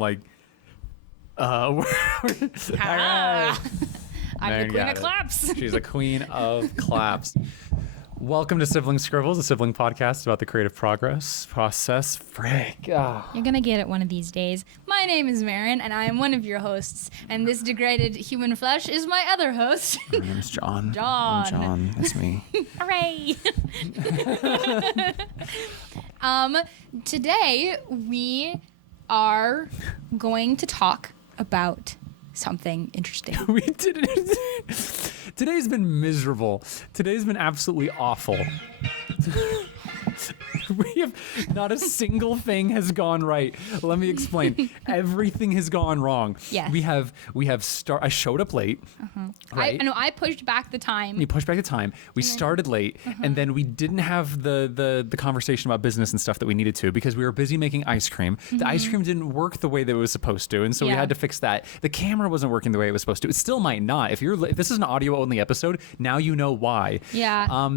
like, all right. I'm the queen of claps. She's a queen of claps. Welcome to Sibling Scribbles, a sibling podcast about the creative process. Frick. You're going to get it one of these days. My name is Marin, and I am one of your hosts. And this degraded human flesh is my other host. My name is John. John. I'm John. That's me. Hooray. Today, we are going to talk about something interesting. We did it. Today's been miserable. Today's been absolutely awful. We have not a single thing has gone right. Let me explain. Everything has gone wrong. Yes. I showed up late. Right? I pushed back the time. You pushed back the time. We started late, and then we didn't have the conversation about business and stuff that we needed to because we were busy making ice cream. The ice cream didn't work the way that it was supposed to, and so we had to fix that. The camera wasn't working the way it was supposed to. It still might not. If this is an audio only episode, now you know why. Yeah.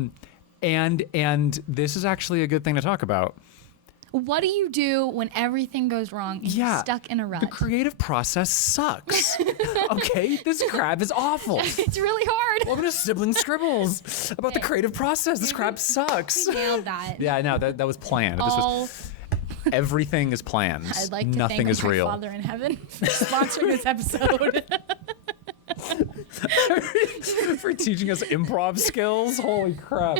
And this is actually a good thing to talk about. What do you do when everything goes wrong and you're stuck in a rut? The creative process sucks. Okay? This crap is awful. It's really hard. Welcome to Sibling Scribbles about the creative process. This crap sucks. We nailed that. Yeah, no, that was planned. Everything is planned. I'd like to Nothing thank is my real. Father in heaven for sponsoring this episode. For teaching us improv skills. Holy crap.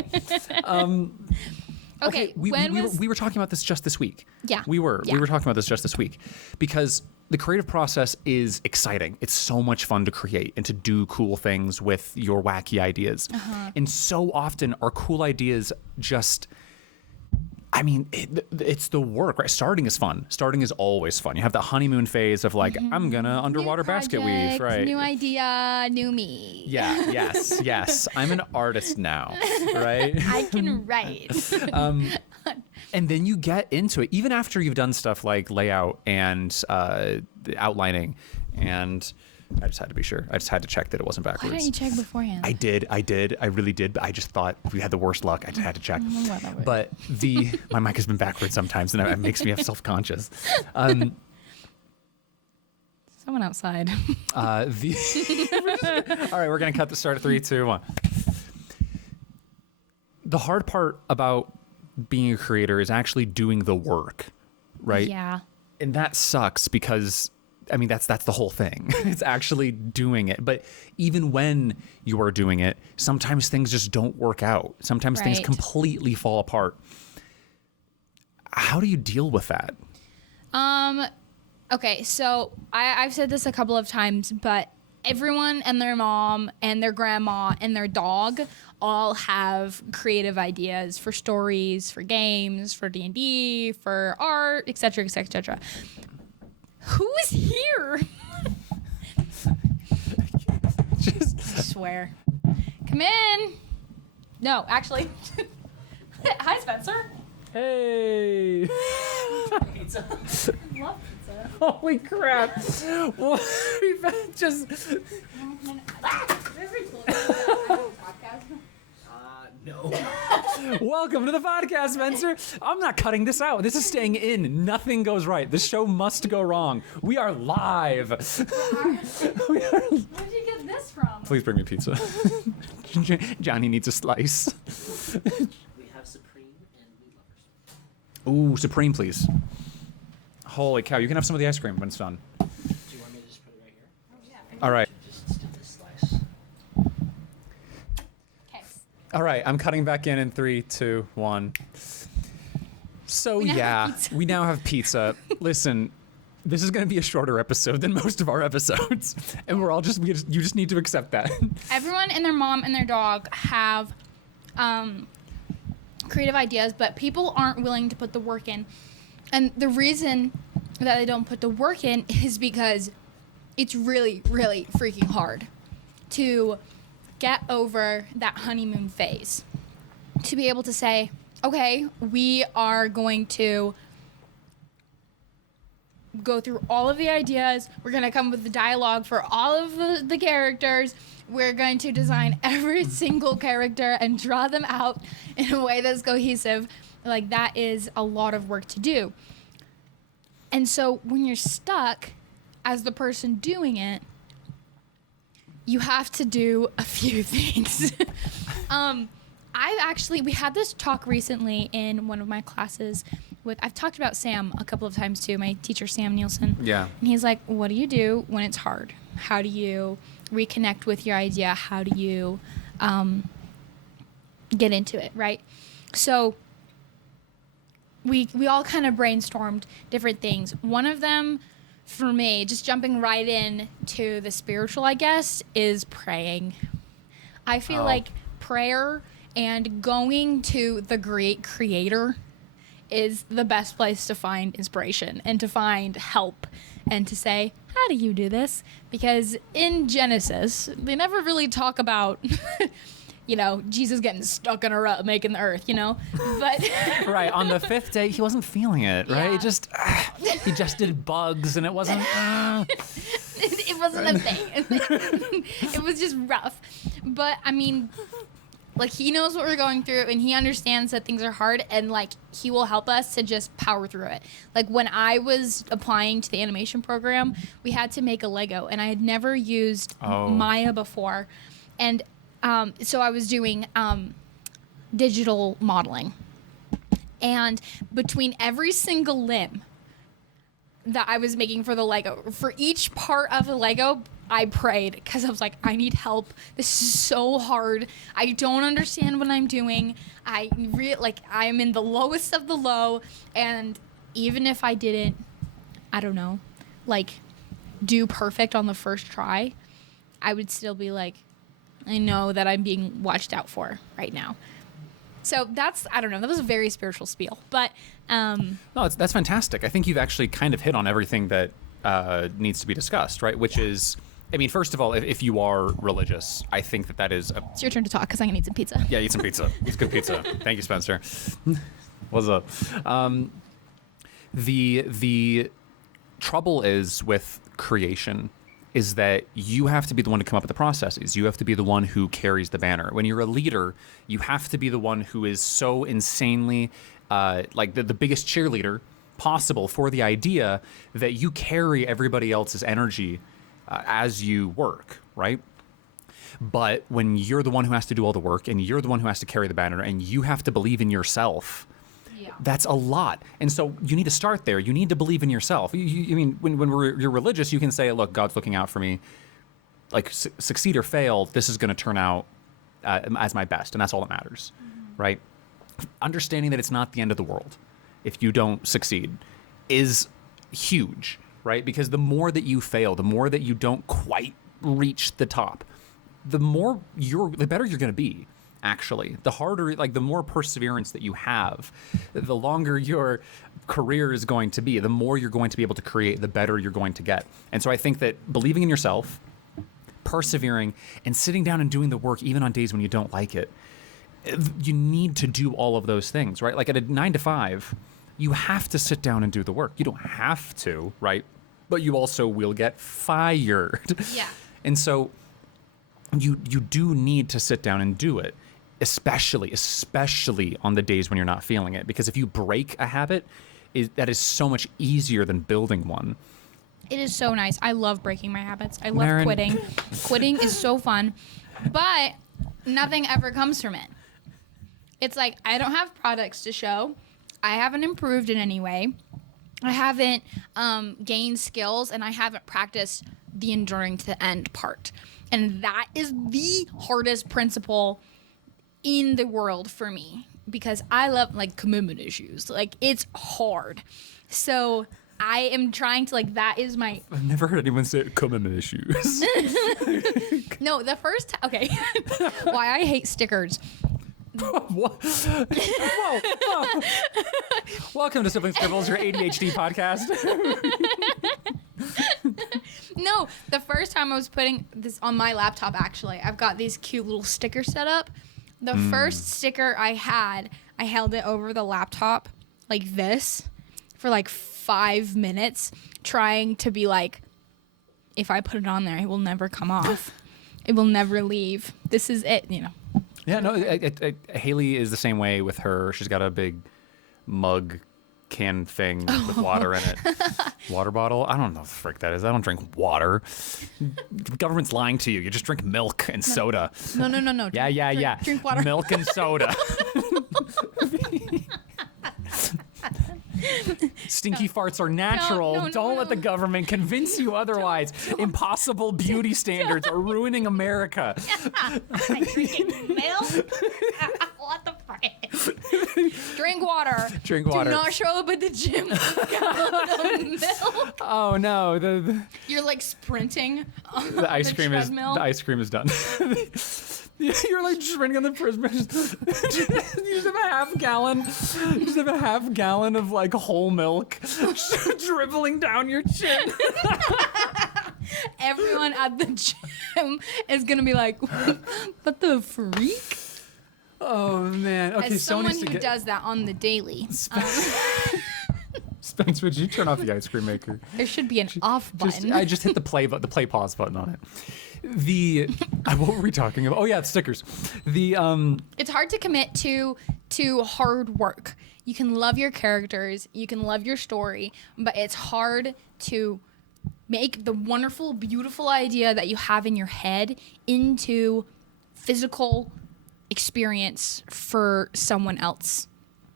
Okay, we were talking about this just this week. Yeah. We were talking about this just this week because the creative process is exciting. It's so much fun to create and to do cool things with your wacky ideas. And so often our cool ideas just... I mean, it's the work, right? Starting is fun. Starting is always fun. You have that honeymoon phase of like, I'm going to underwater basket weave, right? New idea, new me. Yeah, yes. I'm an artist now, right? I can write. And then you get into it, even after you've done stuff like layout and outlining. And I just had to be sure. I just had to check that it wasn't backwards. Why didn't you check beforehand? I did. I really did. But I just thought we had the worst luck. I just had to check. Whatever. But my mic has been backwards sometimes, and it makes me self-conscious. Someone outside. All right, we're going to cut the start at 3, 2, 1. The hard part about being a creator is actually doing the work, right? Yeah. And that sucks because... I mean, that's the whole thing. It's actually doing it. But even when you are doing it, sometimes things just don't work out. Sometimes things completely fall apart. How do you deal with that? Okay, so I've said this a couple of times, but everyone and their mom and their grandma and their dog all have creative ideas for stories, for games, for D&D, for art, etc., etc., etc. Who is here? Just I swear. Come in. No, actually. Hi, Spencer. Hey. Pizza. I love pizza. Holy crap. Well, we've just... No. Welcome to the podcast, Spencer. I'm not cutting this out. This is staying in. Nothing goes right. This show must go wrong. We are live. Where'd you get this from? Please bring me pizza. Johnny needs a slice. We have Supreme and Wheat Lovers. Ooh, Supreme, please. Holy cow. You can have some of the ice cream when it's done. Do you want me to just put it right here? Oh, yeah. All right. Just do this slice. Okay. All right. I'm cutting back in 3, 2, 1. So, We now have yeah, pizza. we now have pizza. Listen, this is going to be a shorter episode than most of our episodes. And you just need to accept that. Everyone and their mom and their dog have creative ideas, but people aren't willing to put the work in. And the reason that they don't put the work in is because it's really, really freaking hard to get over that honeymoon phase. To be able to say, okay, we are going to go through all of the ideas. We're going to come up with the dialogue for all of the characters. We're going to design every single character and draw them out in a way that's cohesive. Like, that is a lot of work to do. And so when you're stuck as the person doing it, you have to do a few things. We had this talk recently in one of my classes I've talked about Sam a couple of times too, my teacher, Sam Nielsen. Yeah. And he's like, what do you do when it's hard? How do you reconnect with your idea? How do you get into it, right? So we all kind of brainstormed different things. One of them, for me, just jumping right in to the spiritual, I guess, is praying. I feel like prayer and going to the great creator is the best place to find inspiration and to find help and to say, how do you do this? Because in Genesis, they never really talk about, Jesus getting stuck in a rut making the earth, But right, on the 5th day, he wasn't feeling it, right? Yeah. He just did bugs, and it wasn't... It wasn't a thing. It was just rough. But, he knows what we're going through, and he understands that things are hard, and, he will help us to just power through it. Like, when I was applying to the animation program, we had to make a Lego, and I had never used Maya before. And so I was doing digital modeling. And between every single limb that I was making for the Lego, for each part of the Lego, I prayed because I was like, I need help. This is so hard. I don't understand what I'm doing. I'm in the lowest of the low. And even if I didn't, I don't know, do perfect on the first try, I would still be like, I know that I'm being watched out for right now. So I don't know, that was a very spiritual spiel. But no, that's fantastic. I think you've actually kind of hit on everything that needs to be discussed, right? Which is, first of all, if you are religious, I think that is... It's your turn to talk because I'm going to eat some pizza. Yeah, eat some pizza. It's good pizza. Thank you, Spencer. What's up? The trouble is with creation is that you have to be the one to come up with the processes. You have to be the one who carries the banner. When you're a leader, you have to be the one who is so insanely the biggest cheerleader possible for the idea that you carry everybody else's energy as you work, right? But when you're the one who has to do all the work and you're the one who has to carry the banner and you have to believe in yourself, that's a lot. And so you need to start there. You need to believe in yourself. When you're religious, you can say, look, God's looking out for me. Succeed or fail, this is going to turn out as my best. And that's all that matters, right? Understanding that it's not the end of the world if you don't succeed is huge, right? Because the more that you fail, the more that you don't quite reach the top, the better you're going to be. Actually, the harder, the more perseverance that you have, the longer your career is going to be, the more you're going to be able to create, the better you're going to get. And so I think that believing in yourself, persevering, and sitting down and doing the work, even on days when you don't like it, you need to do all of those things, right? Like at a 9 to 5, you have to sit down and do the work. You don't have to, right? But you also will get fired. Yeah. And so you do need to sit down and do it. Especially on the days when you're not feeling it. Because if you break a habit, that is so much easier than building one. It is so nice. I love breaking my habits. I love Maren. quitting. Quitting is so fun. But nothing ever comes from it. It's like, I don't have products to show. I haven't improved in any way. I haven't gained skills, and I haven't practiced the enduring to the end part. And that is the hardest principle in the world for me, because I love commitment issues. It's hard. So I am trying to that is my... I've never heard anyone say commitment issues. No, the first okay. Why I hate stickers. What? Whoa. Welcome to Sibling Scribbles, your ADHD podcast. No, the first time I was putting this on my laptop, actually, I've got these cute little stickers set up. The first sticker I had, I held it over the laptop like this for 5 minutes, trying to be if I put it on there, it will never come off. It will never leave. This is it, Yeah, no, Haley is the same way with her. She's got a big mug can thing with water in it. Water bottle? I don't know what the frick that is. I don't drink water. The government's lying to you. You just drink milk and soda. No. Yeah. Drink water. Milk and soda. Stinky farts are natural. No, Don't let the no. government convince you otherwise. Impossible beauty standards are ruining America. Drinking milk? What the frick? Drink water. Drink water. Do not show up at the gym with a gallon of milk. Oh no, You're like sprinting on the ice cream treadmill. is the ice cream is done. You're like sprinting on the prism. You just have a half gallon. You just have a half gallon of like whole milk dribbling down your chin. Everyone at the gym is gonna be like, "What the freak?" Oh man. Okay, As someone someone needs to who get. does that on the daily, Spence, would you turn off the ice cream maker? there should be an off button. I just hit the play pause button on it. What were we talking about? Oh yeah, stickers. It's hard to commit to hard work. You can love your characters, you can love your story, but it's hard to make the wonderful, beautiful idea that you have in your head into physical experience for someone else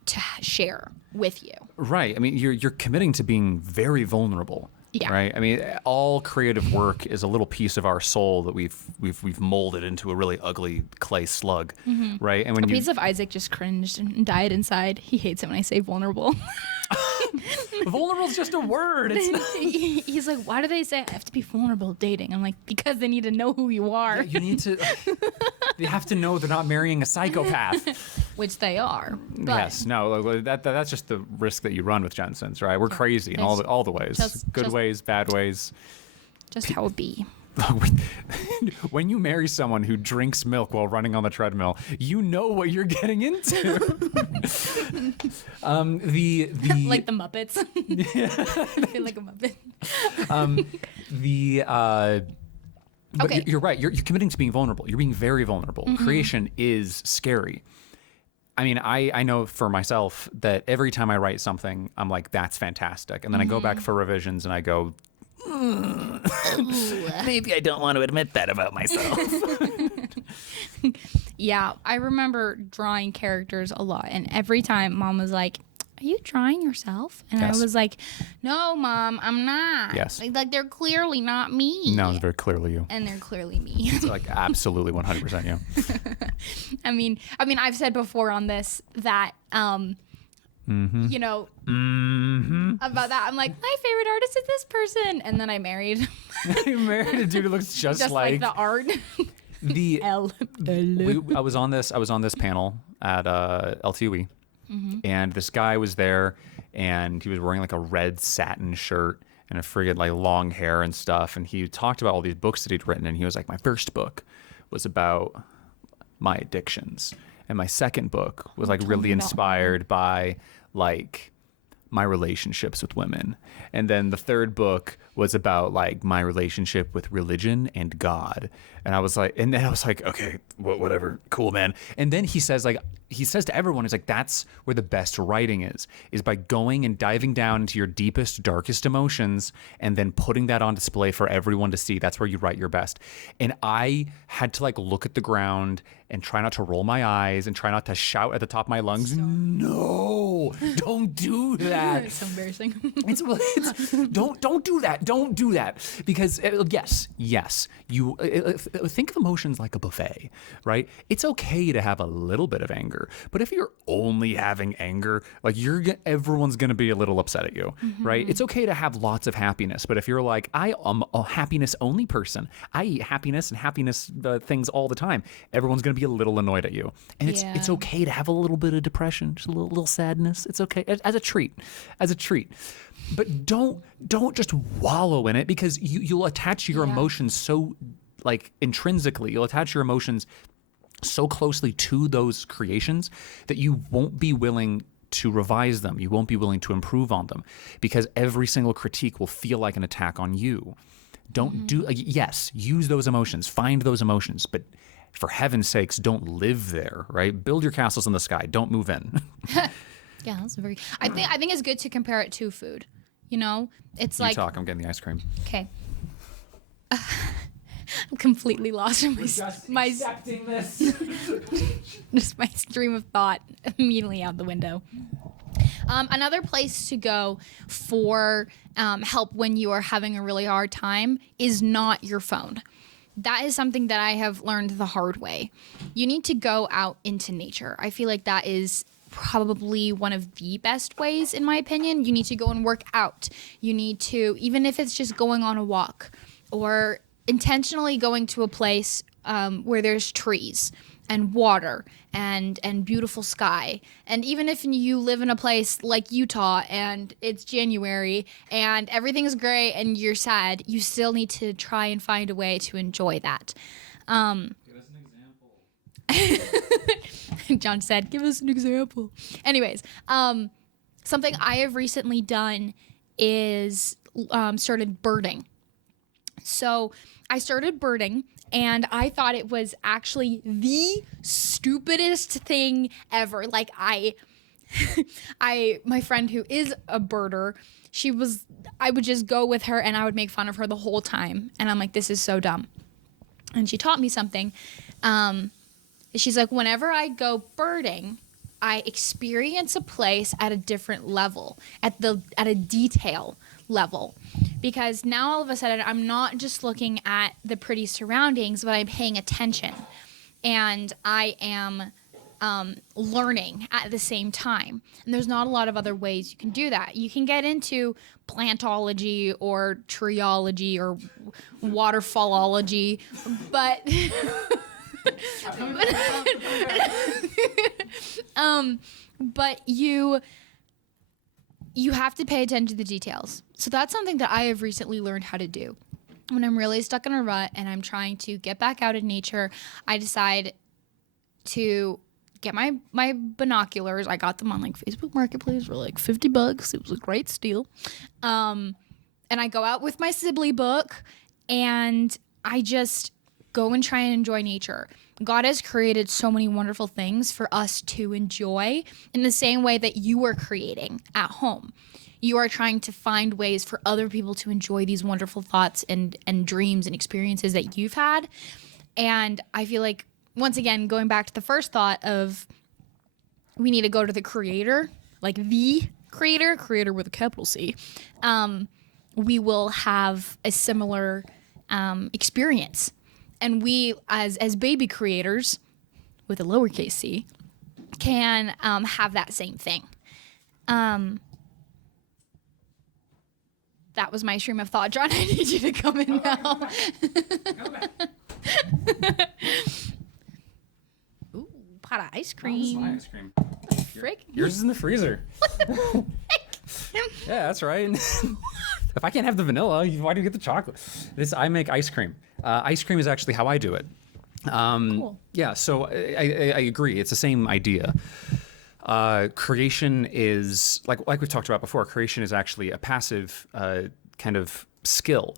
to share with you. Right. I mean, you're committing to being very vulnerable. Yeah. Right. I mean, all creative work is a little piece of our soul that we've molded into a really ugly clay slug. Right. And when A piece of Isaac just cringed and died inside. He hates it when I say vulnerable. vulnerable is just a word. It's not. He's like, why do they say I have to be vulnerable dating? I'm like, because they need to know who you are, You need to. They have to know they're not marrying a psychopath. which they are. But Yes. No. That's just the risk that you run with Jensen's. Right. We're crazy in all the ways. Good just- ways, bad ways. just how it be. When you marry someone who drinks milk while running on the treadmill, you know what you're getting into. Like the Muppets. I feel like a Muppet. But Okay. you're right. You're committing to being vulnerable. You're being very vulnerable. Creation is scary. I mean, I know for myself that every time I write something, I'm like, that's fantastic. And then I go back for revisions and I go, maybe I don't want to admit that about myself. Yeah, I remember drawing characters a lot, and every time Mom was like, "Are you drawing yourself?" And Yes. I was like, "No, Mom, I'm not." Yes. Like they're clearly not me. No, it's very clearly you. And they're clearly me. It's like absolutely 100% you. I mean, I've said before on this that, you know, about that. I'm like, my favorite artist is this person, and then I married You married a dude who looks just like the art. the. L. I was on this panel at LTUE, and this guy was there, and he was wearing like a red satin shirt and a friggin' like long hair and stuff, and he talked about all these books that he'd written, and he was like, my first book was about my addictions, and my second book was like really inspired by like my relationships with women, and then the third book was about like my relationship with religion and God. And I was like, okay, whatever, cool, man. And then he says to everyone, he's like, that's where the best writing is by going and diving down into your deepest, darkest emotions and then putting that on display for everyone to see. That's where you write your best. And I had to like look at the ground and try not to roll my eyes and try not to shout at the top of my lungs. No, don't do that. It's so embarrassing. Don't do that. Don't do that. Because yes, you think of emotions like a buffet, right? It's okay to have a little bit of anger, but if you're only having anger, like everyone's gonna be a little upset at you, right? It's okay to have lots of happiness, but if you're like, I am a happiness only person, I eat happiness and happiness things all the time, everyone's gonna be a little annoyed at you, and it's okay to have a little bit of depression, just a little sadness. It's okay as a treat. But don't just wallow in it, because you'll attach your emotions so like intrinsically. You'll attach your emotions so closely to those creations that you won't be willing to revise them. You won't be willing to improve on them, because every single critique will feel like an attack on you. Don't yes, use those emotions, find those emotions, but for heaven's sakes, don't live there, right? Build your castles in the sky. Don't move in. Yeah, that's very. I think it's good to compare it to food. You know, it's like. You talk. I'm getting the ice cream. Okay. I'm completely lost in my accepting this. just my stream of thought immediately out the window. Another place to go for help when you are having a really hard time is not your phone. That is something that I have learned the hard way. You need to go out into nature. I feel like that is probably one of the best ways, in my opinion. You need to go and work out. You need to, even if it's just going on a walk or intentionally going to a place where there's trees and water and beautiful sky. And even if you live in a place like Utah and it's January and everything's great and you're sad, you still need to try and find a way to enjoy that. Give us an example. John said, give us an example. Anyways, something I have recently done is started birding. So I started birding, and I thought it was actually the stupidest thing ever. Like my friend who is a birder, I would just go with her and I would make fun of her the whole time. And I'm like, this is so dumb. And she taught me something. She's like, whenever I go birding, I experience a place at a different level, at a detail level. Because now all of a sudden I'm not just looking at the pretty surroundings, but I'm paying attention. And I am learning at the same time. And there's not a lot of other ways you can do that. You can get into plantology or treeology or waterfallology, but but you have to pay attention to the details. So that's something that I have recently learned how to do. When I'm really stuck in a rut and I'm trying to get back out in nature, I decide to get my binoculars. I got them on like Facebook Marketplace for like $50. It was a great steal. And I go out with my Sibling book and I just go and try and enjoy nature. God has created so many wonderful things for us to enjoy in the same way that you are creating at home. You are trying to find ways for other people to enjoy these wonderful thoughts and dreams and experiences that you've had. And I feel like, once again, going back to the first thought of we need to go to the creator, like the creator with a capital C, we will have a similar experience. And we, as baby creators, with a lowercase c, can have that same thing. That was my stream of thought, John. I need you to come in now. Come back. Ooh, pot of ice Oh, cream. this is my ice cream. Frick. Yours is in the freezer. Yeah, that's right. If I can't have the vanilla, why do you get the chocolate? I make ice cream. Ice cream is actually how I do it. Cool. Yeah, so I agree. It's the same idea. Creation is, like we've talked about before, creation is actually a passive kind of skill.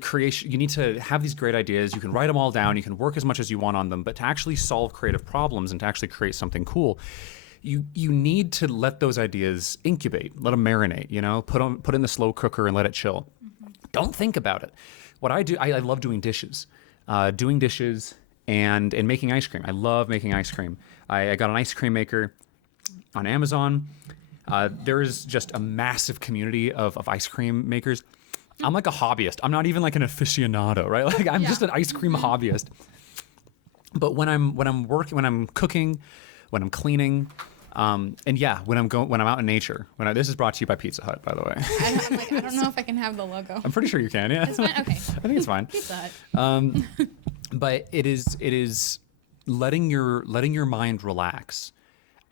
Creation, you need to have these great ideas. You can write them all down. You can work as much as you want on them. But to actually solve creative problems and to actually create something cool, you need to let those ideas incubate, let them marinate, put in the slow cooker and let it chill. Mm-hmm. Don't think about it. What I do, I love doing dishes. And making ice cream. I love making ice cream. I got an ice cream maker on Amazon. There is just a massive community of ice cream makers. I'm like a hobbyist. I'm not even like an aficionado, right? Like I'm just an ice cream hobbyist. But when I'm working, when I'm cooking, when I'm cleaning, when I'm out in nature. This is brought to you by Pizza Hut, by the way. I don't know if I can have the logo. I'm pretty sure you can. Yeah. It's fine? Okay. I think it's fine. Pizza Hut. But it is letting your mind relax.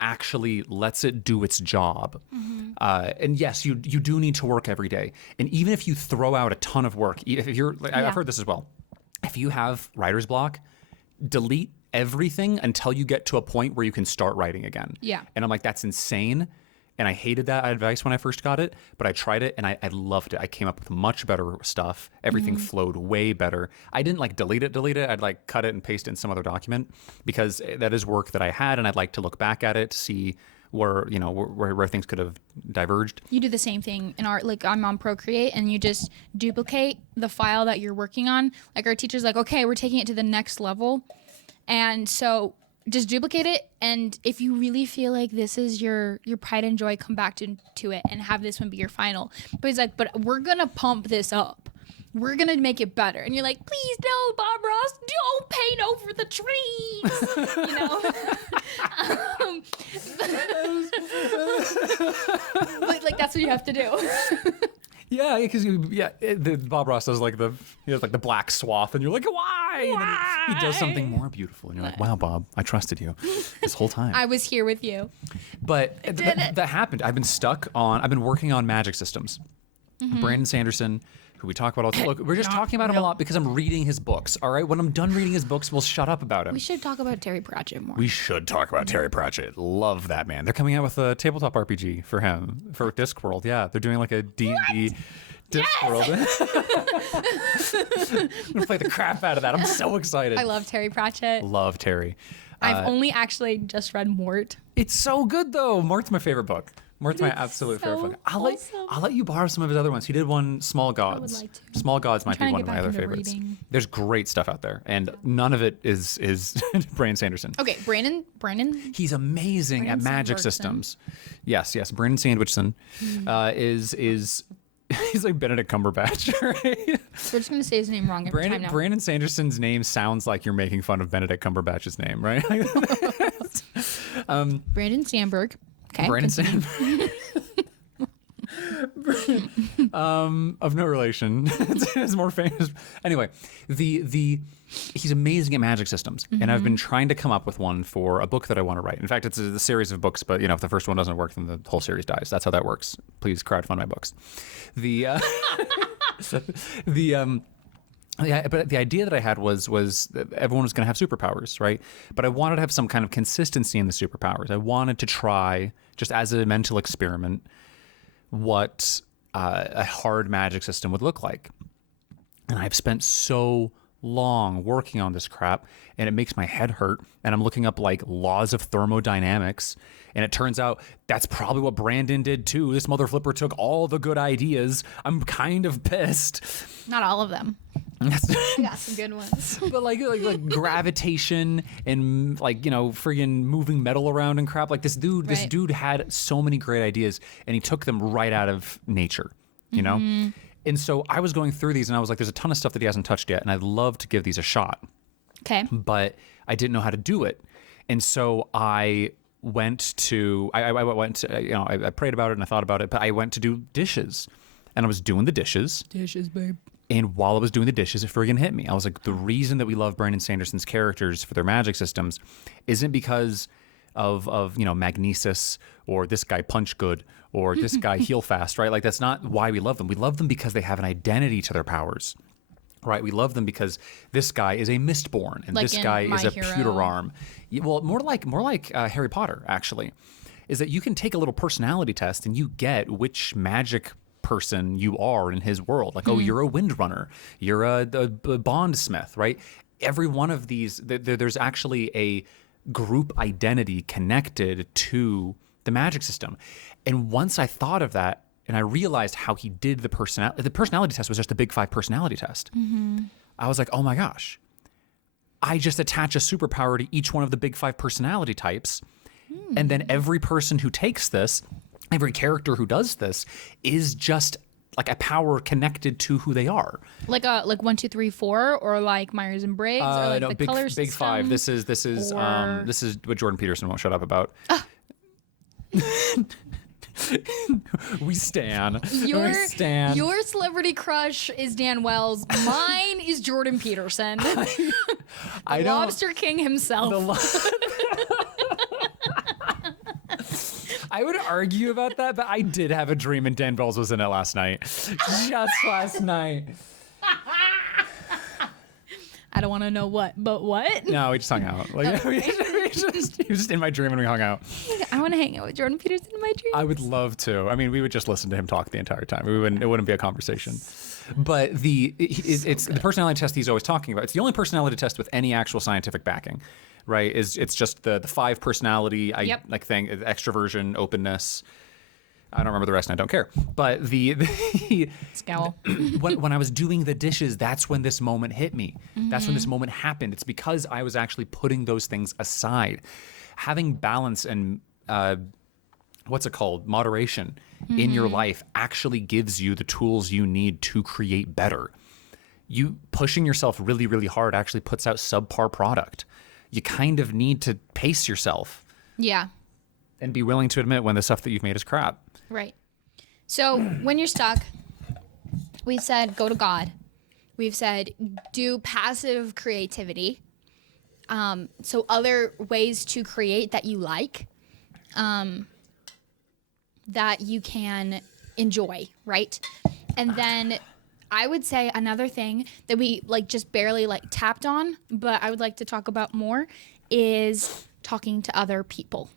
Actually lets it do its job. Mm-hmm. And yes, you do need to work every day. And even if you throw out a ton of work, I've heard this as well. If you have writer's block, delete everything until you get to a point where you can start writing again. Yeah. And I'm like, that's insane. And I hated that advice when I first got it, but I tried it and I loved it. I came up with much better stuff. Everything flowed way better. I didn't like delete it. I'd like cut it and paste it in some other document because that is work that I had and I'd like to look back at it to see where where things could have diverged. You do the same thing in art. Like I'm on Procreate, and you just duplicate the file that you're working on. Like our teacher's like, okay, we're taking it to the next level, and so just duplicate it. And if you really feel like this is your pride and joy, come back to it and have this one be your final. But he's like, but we're gonna pump this up. We're gonna make it better. And you're like, please no, Bob Ross, don't paint over the trees. You know. But like that's what you have to do. Yeah, because Bob Ross does like the black swath, and you're like, why? And then he does something more beautiful, and you're like, wow, Bob, I trusted you this whole time. I was here with you. But that happened. I've been working on magic systems. Brandon Sanderson, who we talk about all the time. Look, we're just talking about him a lot because I'm reading his books. All right, when I'm done reading his books, we'll shut up about him. We should talk about Terry Pratchett more. We should talk about Terry Pratchett. Love that man. They're coming out with a tabletop RPG for him for Discworld. Yeah, they're doing like a D&D Discworld. I'm gonna play the crap out of that. I'm so excited. I love Terry Pratchett. Love Terry. I've only actually just read Mort. It's so good though. Mort's my favorite book. Mort's my absolute favorite book. I'll let you borrow some of his other ones. He did one, Small Gods. I would like to. Small Gods might be trying to one of get my back other into favorites. reading. There's great stuff out there, and none of it is Brandon Sanderson. Okay, Brandon. He's amazing at Brandon magic Sandwichson. systems. Yes, Brandon Sandwichson is he's like Benedict Cumberbatch, right? We're just gonna say his name wrong every time now. Brandon Sanderson's name sounds like you're making fun of Benedict Cumberbatch's name, right? Brandon Sandberg. Okay. Brandon Sandberg. Of no relation. It's more famous. Anyway, he's amazing at magic systems, and I've been trying to come up with one for a book that I want to write. In fact, it's a series of books, but if the first one doesn't work, then the whole series dies. That's how that works. Please crowdfund my books. But the idea that I had was that everyone was going to have superpowers, right? But I wanted to have some kind of consistency in the superpowers. I wanted to try, just as a mental experiment, what a hard magic system would look like. And I've spent so long working on this crap, and it makes my head hurt. And I'm looking up like laws of thermodynamics, and it turns out that's probably what Brandon did too. This mother flipper took all the good ideas. I'm kind of pissed. Not all of them. We got some good ones. But like gravitation and friggin' moving metal around and crap. Like this dude had so many great ideas, and he took them right out of nature, you know? And so I was going through these, and I was like, there's a ton of stuff that he hasn't touched yet, and I'd love to give these a shot. Okay. But I didn't know how to do it. And so I went to, I prayed about it and I thought about it, but I went to do dishes, and I was doing the dishes. Dishes, babe. And while I was doing the dishes, it friggin' hit me. I was like, the reason that we love Brandon Sanderson's characters for their magic systems isn't because of magnesis, or this guy punch good, or this guy heal fast, right? Like, that's not why we love them. We love them because they have an identity to their powers, right? We love them because this guy is a Mistborn, and like this guy is a Hero. pewter arm. Well, more like Harry Potter, actually, is that you can take a little personality test and you get which magic person you are in his world. Like, oh, you're a windrunner, you're a bondsmith, right? Every one of these, there's actually a group identity connected to the magic system. And once I thought of that, and I realized how he did the personality test was just a big 5 personality test. I was like, oh my gosh, I just attach a superpower to each one of the big 5 personality types. And then every person who takes this, every character who does this, is just like a power connected to who they are. Like 1, 2, 3, 4, or like Myers and Briggs, or like no, the big, color big system? 5. This is what Jordan Peterson won't shut up about. We stan. Your celebrity crush is Dan Wells. Mine is Jordan Peterson. I Lobster King himself. I would argue about that, but I did have a dream, and Dan Wells was in it last night. Just last night. I don't want to know what, but what? No, we just hung out. Like, he was just in my dream, and we hung out. I want to hang out with Jordan Peterson in my dream. I would love to. I mean, we would just listen to him talk the entire time. It wouldn't be a conversation. But it's the personality test he's always talking about. It's the only personality test with any actual scientific backing, right? It's just the 5 personality Yep. like thing, extroversion, openness. I don't remember the rest and I don't care. But the Scowl. when I was doing the dishes, that's when this moment hit me. That's when this moment happened. It's because I was actually putting those things aside. Having balance and what's it called? Moderation in your life actually gives you the tools you need to create better. You pushing yourself really, really hard actually puts out subpar product. You kind of need to pace yourself Yeah. and be willing to admit when the stuff that you've made is crap. Right. So when you're stuck, we've said go to God. We've said do passive creativity. So other ways to create that you like, that you can enjoy, right? And then I would say another thing that we like just barely like tapped on, but I would like to talk about more is talking to other people.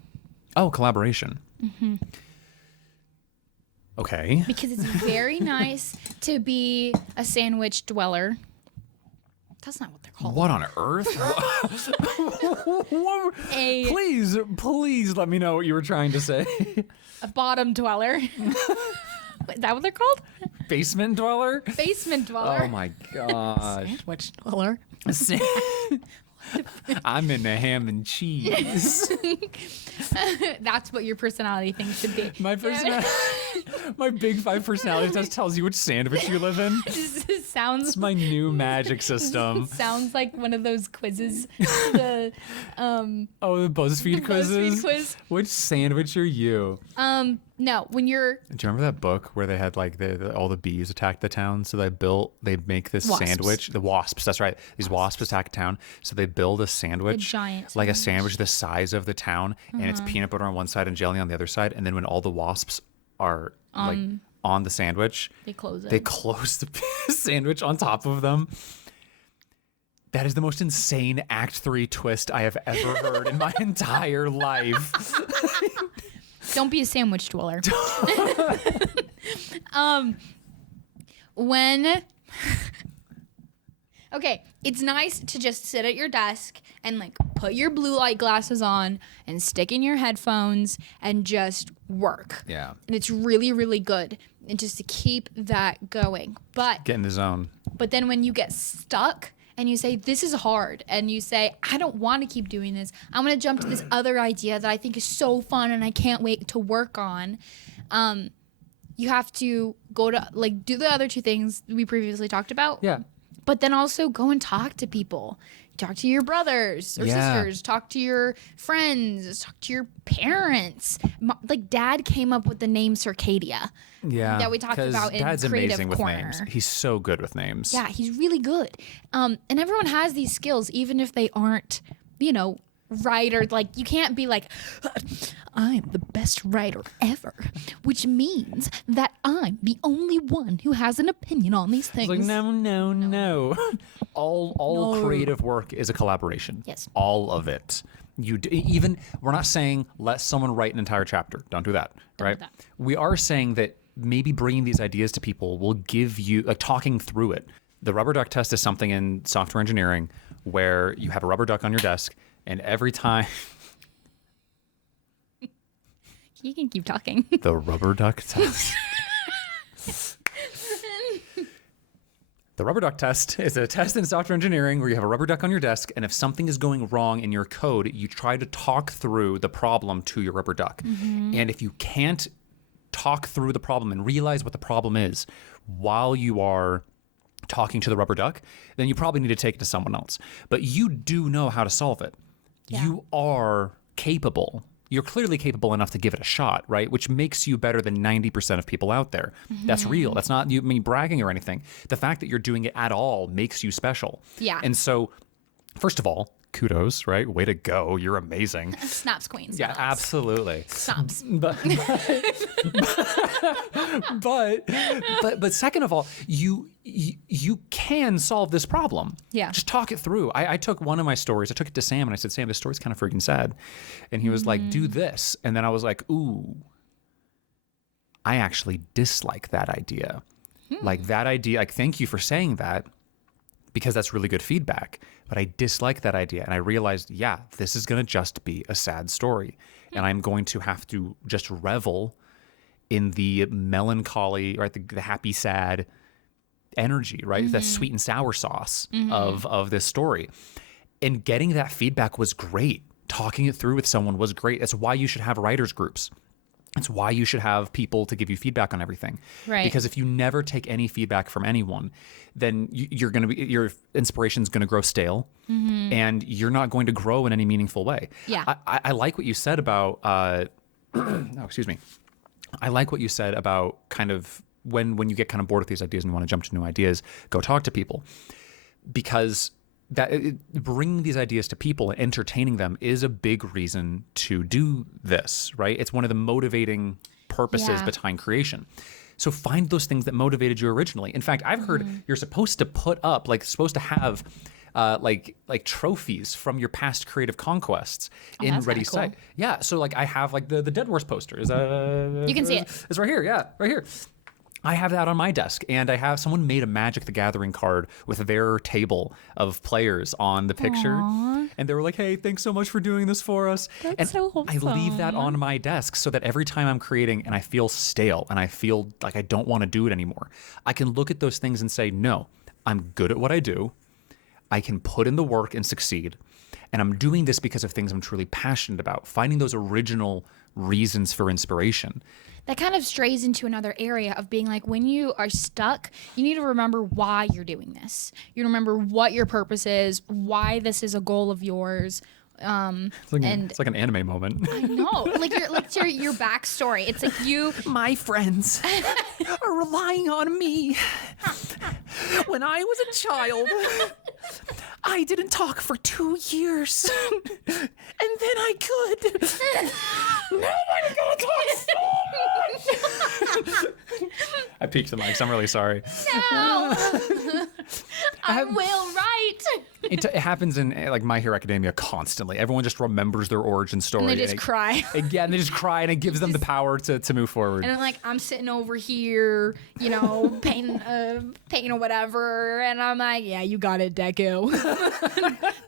Oh, collaboration. Okay. Because it's very nice to be a sandwich dweller. That's not what they're called. What on earth? A Please let me know what you were trying to say. bottom dweller. Is that what they're called? Basement dweller? Basement dweller. Oh my gosh. Sandwich dweller. I'm in the ham and cheese. That's what your personality thing should be. My big 5 personality test tells you which sandwich you live in. This sounds It's my new magic system. sounds like one of those quizzes. The Oh, the BuzzFeed quizzes? BuzzFeed quiz. Which sandwich are you? No, when you're Do you remember that book where they had like all the bees attacked the town? So they make this Wasps. sandwich. The wasps, that's right. These wasps attack town. So they build a sandwich, giant like a sandwich. sandwich the size of the town, and it's peanut butter on one side and jelly on the other side. And then when all the wasps are like on the sandwich, they close it. they close the sandwich on top of them. That is the most insane Act 3 twist I have ever heard in my entire life. Don't be a sandwich dweller. When okay, it's nice to just sit at your desk and like put your blue light glasses on and stick in your headphones and just work. Yeah. And it's really, really good. And just to keep that going. But Get in the zone. then when you get stuck and you say, this is hard, and you say, I don't want to keep doing this, I'm going to jump to this other idea that I think is so fun and I can't wait to work on. You have to go to, like, do the other 2 things we previously talked about. Yeah. But then also go and talk to people. Talk to your brothers or Yeah. sisters. Talk to your friends. Talk to your parents. Like, Dad came up with the name Circadia. Yeah. That we talked 'cause about in Dad's Creative amazing with Corner. names. He's so good with names. Yeah, he's really good. And everyone has these skills, even if they aren't, writer. Like, you can't be like, I'm the best writer ever, which means that I'm the only one who has an opinion on these things. It's like, no. All No. creative work is a collaboration. Yes. All of it. We're not saying let someone write an entire chapter. Don't do that. Right? that. We are saying that maybe bringing these ideas to people will give you, like, talking through it. The rubber duck test is something in software engineering where you have a rubber duck on your desk, and every time You can keep talking. the rubber duck test. The rubber duck test is a test in software engineering where you have a rubber duck on your desk, and if something is going wrong in your code, you try to talk through the problem to your rubber duck. And if you can't talk through the problem and realize what the problem is while you are talking to the rubber duck, then you probably need to take it to someone else. But you do know how to solve it. Yeah. You are capable. You're clearly capable enough to give it a shot, right? Which makes you better than 90% of people out there. That's real. That's not me bragging or anything. The fact that you're doing it at all makes you special. Yeah. And so, first of all, kudos, right? Way to go. You're amazing. Snaps, queens. Yeah, absolutely. Snaps. But second of all, you can solve this problem. Yeah. Just talk it through. I took one of my stories, I took it to Sam and I said, Sam, this story's kind of freaking sad. And he was like, do this. And then I was like, ooh, I actually dislike that idea. Like that idea, like, thank you for saying that. because that's really good feedback. But I dislike that idea. And I realized, yeah, this is going to just be a sad story. And I'm going to have to just revel in the melancholy, right? The happy, sad energy, right? That sweet and sour sauce of this story. And getting that feedback was great. Talking it through with someone was great. That's why you should have writers groups. It's why you should have people to give you feedback on everything. Right. Because if you never take any feedback from anyone, then your inspiration's going to grow stale, and you're not going to grow in any meaningful way. Yeah. I like what you said about. Excuse me. I like what you said about kind of when you get kind of bored with these ideas and you want to jump to new ideas, go talk to people, because bringing these ideas to people and entertaining them is a big reason to do this, right? It's one of the motivating purposes behind creation. So find those things that motivated you originally. In fact, I've heard you're supposed to put up, supposed to have like trophies from your past creative conquests in that's Ready kinda cool. Set. Yeah, so I have the Dead Wars poster. You can see it. It's right here. Yeah, right here. I have that on my desk, and I have someone made a Magic the Gathering card with their table of players on the picture. Aww. And they were like, hey, thanks so much for doing this for us. That's and so I leave that wholesome. on my desk so that every time I'm creating and I feel stale and I feel like I don't want to do it anymore, I can look at those things and say, no, I'm good at what I do. I can put in the work and succeed. And I'm doing this because of things I'm truly passionate about, finding those original reasons for inspiration. That kind of strays into another area of being like, when you are stuck, you need to remember why you're doing this. You remember what your purpose is, why this is a goal of yours. It's like an anime moment. I know, your backstory. It's like you. My friends are relying on me. When I was a child, I didn't talk for 2 years. And then I could. Now I'm gonna talk so much. I peaked the mics. I'm really sorry. No. I will write. It happens in My Hero Academia constantly. Everyone just remembers their origin story. And they just cry. Again, they just cry, and it gives them the power to move forward. And I'm sitting over here, painting or whatever, and I'm like, yeah, you got it, Deku.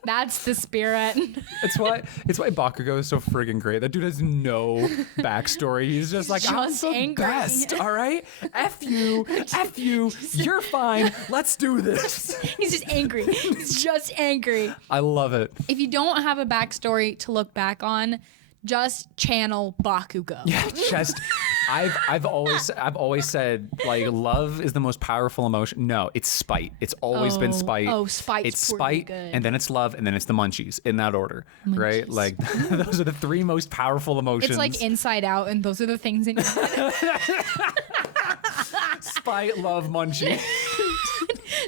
That's the spirit. It's why Bakugo is so friggin' great. That dude has no backstory. He's just like, I'm just the angry. best, all right? F you, you're fine. Let's do this. He's just angry. He's just angry. I love it. If you don't have a backstory to look back on, just channel Bakugo. Yeah, just I've always said love is the most powerful emotion. No, it's spite. It's always been spite. Oh, spite's It's pretty spite, good. and then it's love, and then it's the munchies in that order, right? Those are the three most powerful emotions. It's like Inside Out, and those are the things in your head. Spite, love, munchie.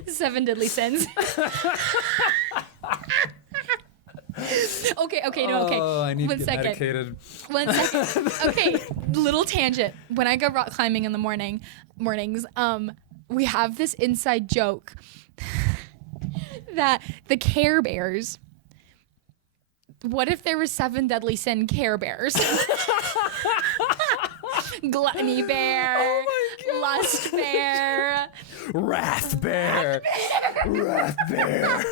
7 deadly sins. Okay. Oh, I need One to get second. medicated. 1 second. Okay, little tangent. When I go rock climbing in the mornings, we have this inside joke that the Care Bears. What if there were 7 deadly sin Care Bears? Gluttony Bear, Lust Bear, Wrath Bear. Wrath Bear.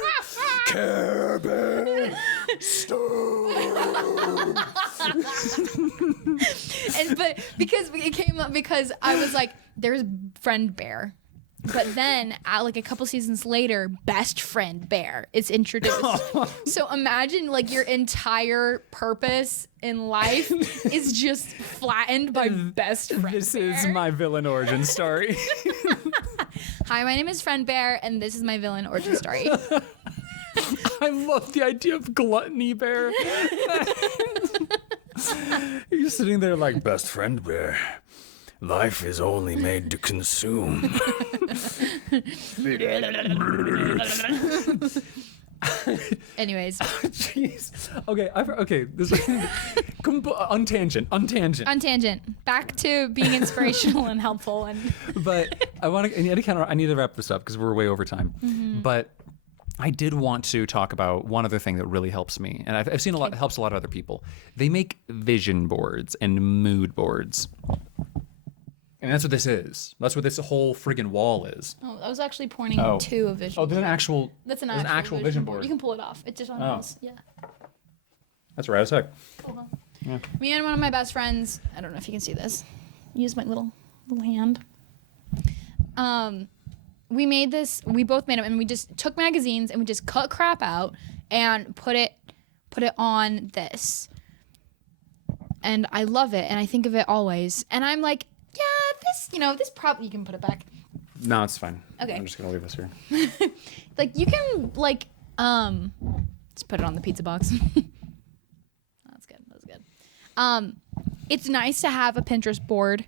Care Bear. Stone. but because it came up because I was like, there's Friend Bear. But then, a couple seasons later, Best Friend Bear is introduced. So imagine your entire purpose in life is just flattened by Best Friend This Bear. is my villain origin story. Hi, my name is Friend Bear, and this is my villain origin story. I love the idea of Gluttony Bear. You're sitting there like, Best Friend Bear. Life is only made to consume. Anyways, Jeez. Okay. This untangent. on tangent, back to being inspirational and helpful. And But I need to wrap this up because we're way over time. But I did want to talk about one other thing that really helps me, and I've seen helps a lot of other people. They make vision boards and mood boards. And that's what this is. That's what this whole friggin' wall is. Oh, I was actually pointing Oh. to a vision. Oh, there's an actual. That's an there's actual, vision board. You can pull it off. It's just on Oh. this. Yeah. That's right as heck. Cool. Yeah. Me and one of my best friends. I don't know if you can see this. Use my little hand. We made this. We both made them, and we just took magazines and we just cut crap out and put it on this. And I love it, and I think of it always. And I'm like, yeah, this probably you can put it back. No, it's fine. Okay. I'm just gonna leave this here. Like you can just put it on the pizza box. That's good. It's nice to have a Pinterest board.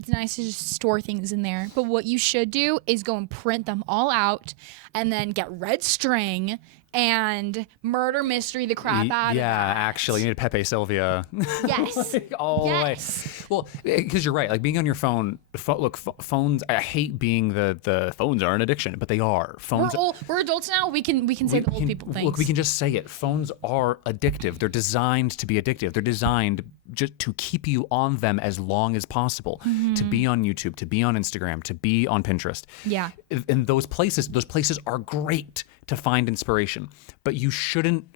It's nice to just store things in there. But what you should do is go and print them all out and then get red string and murder mystery the crap out of it. Yeah, actually, you need Pepe Sylvia. Yes. Like, all the way. Well, because you're right. Like being on your phone. Phones. I hate being the phones are an addiction, but they are. Phones. We're adults now. We can say the old people things. Look, we can just say it. Phones are addictive. They're designed to be addictive. They're designed just to keep you on them as long as possible. To be on YouTube, to be on Instagram, to be on Pinterest. Yeah. And those places are great to find inspiration, but you shouldn't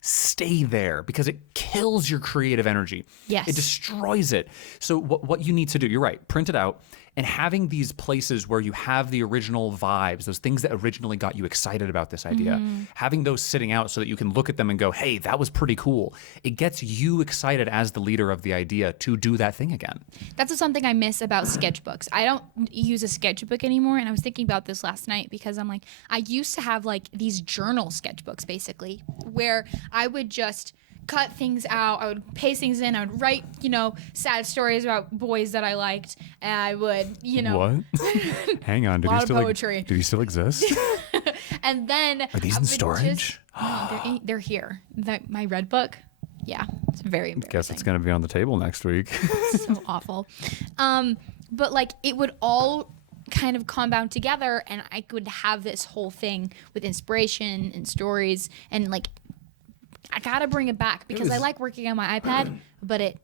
stay there because it kills your creative energy. Yes. It destroys it. So what you need to do, you're right, print it out, and having these places where you have the original vibes, those things that originally got you excited about this idea, having those sitting out so that you can look at them and go, hey, that was pretty cool. It gets you excited as the leader of the idea to do that thing again. That's something I miss about sketchbooks. I don't use a sketchbook anymore, and I was thinking about this last night because I'm like, I used to have like these journal sketchbooks basically, where I would just cut things out, I would paste things in, I would write, sad stories about boys that I liked, and I would, What? Hang on, a lot of poetry. do you still exist? And then Are these in storage? No, they're here. My red book. Yeah, it's very embarrassing. Guess it's gonna be on the table next week. So awful. But like it would all kind of compound together, and I could have this whole thing with inspiration and stories, and like I gotta bring it back because I like working on my iPad, but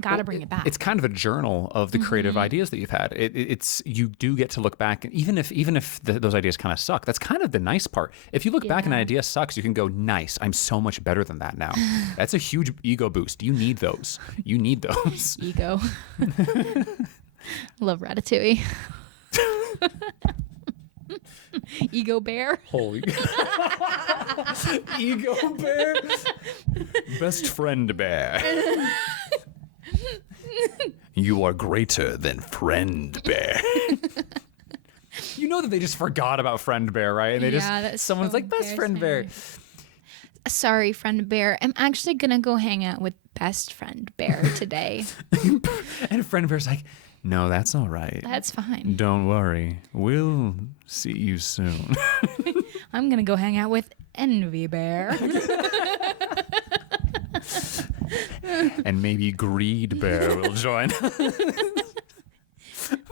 gotta bring it back. It's kind of a journal of the creative ideas that you've had. It's you do get to look back, and even if those ideas kind of suck, that's kind of the nice part. If you look back and an idea sucks, you can go, nice, I'm so much better than that now. That's a huge ego boost. You need those. You need those. Ego. Love Ratatouille. Ego bear. Holy ego bear. Best friend bear. You are greater than friend bear. You know that they just forgot about friend bear, right? And someone's like, best friend bear. Sorry, friend bear. I'm actually gonna go hang out with best friend bear today. And friend bear's like, no, that's all right. That's fine. Don't worry. We'll see you soon. I'm going to go hang out with Envy Bear. And maybe Greed Bear will join. Oh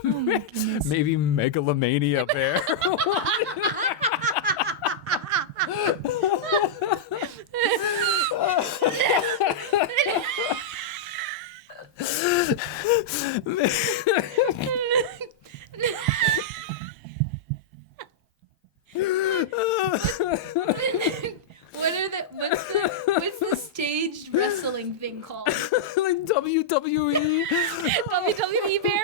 my goodness. Maybe Megalomania Bear. What's the staged wrestling thing called? Like WWE. WWE Bear?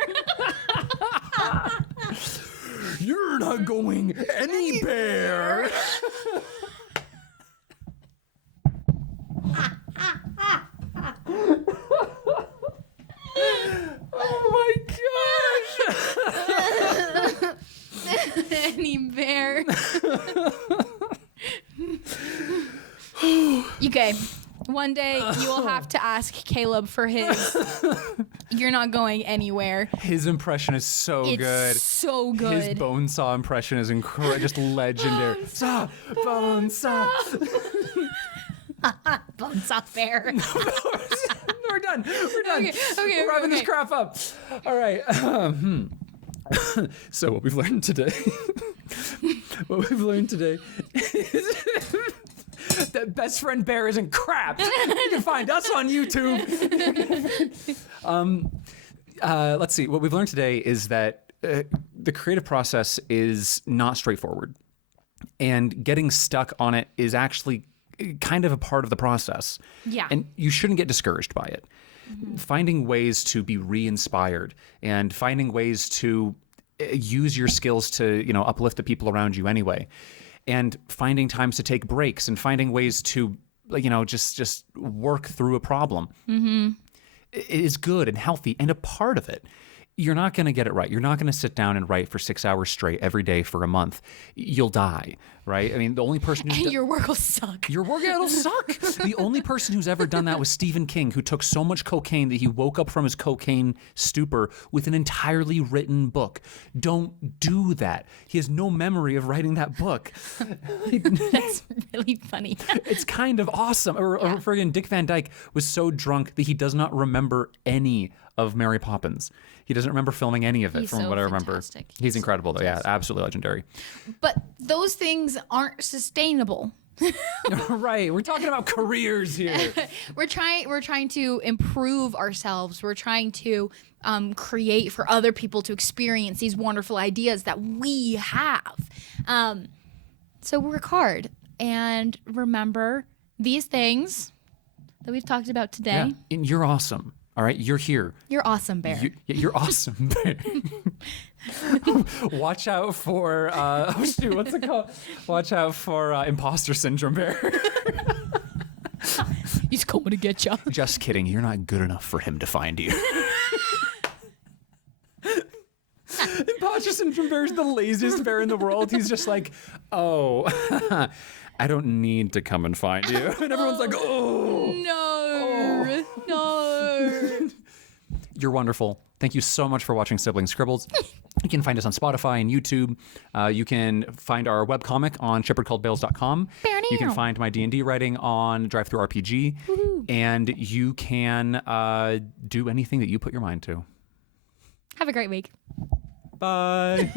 You're not going anywhere. Oh my gosh. Any bear. Okay. One day you will have to ask Caleb for his. You're not going anywhere. His impression is so good. It's so good. His bone saw impression is just legendary. Saw, bone saw. Bonesaw bear. We're done. Okay, We're wrapping this crap up. All right. So what we've learned today. Is that best friend bear isn't crap. You can find us on YouTube. let's see. What we've learned today is that the creative process is not straightforward, and getting stuck on it is actually kind of a part of the process. Yeah. And you shouldn't get discouraged by it. Finding ways to be re-inspired and finding ways to use your skills to, uplift the people around you anyway. And finding times to take breaks and finding ways to, just work through a problem is good and healthy and a part of it. You're not going to get it right. You're not going to sit down and write for 6 hours straight every day for a month. You'll die, right? I mean, the only person who's And your work will suck. Your work, it'll suck. The only person who's ever done that was Stephen King, who took so much cocaine that he woke up from his cocaine stupor with an entirely written book. Don't do that. He has no memory of writing that book. That's really funny. It's kind of awesome. Or friggin' Dick Van Dyke was so drunk that he does not remember any of Mary Poppins. He doesn't remember filming any of it, He's from so what I remember. fantastic. He's incredible, though. Yeah, absolutely legendary. But those things aren't sustainable. Right. We're talking about careers here. We're trying to improve ourselves. We're trying to create for other people to experience these wonderful ideas that we have. So work hard and remember these things that we've talked about today. Yeah. And you're awesome. All right, you're here. You're awesome, Bear. You're awesome, Bear. Watch out for what's it called? Watch out for Imposter Syndrome Bear. He's coming to get you. Just kidding. You're not good enough for him to find you. Imposter Syndrome Bear is the laziest bear in the world. He's just like, oh, I don't need to come and find you. And everyone's like, oh. No. You're wonderful. Thank you so much for watching Sibling Scribbles. You can find us on Spotify and YouTube. You can find our webcomic on shepherdcalledbales.com. You can find my D&D writing on DriveThruRPG. Woo-hoo. And you can do anything that you put your mind to. Have a great week. Bye.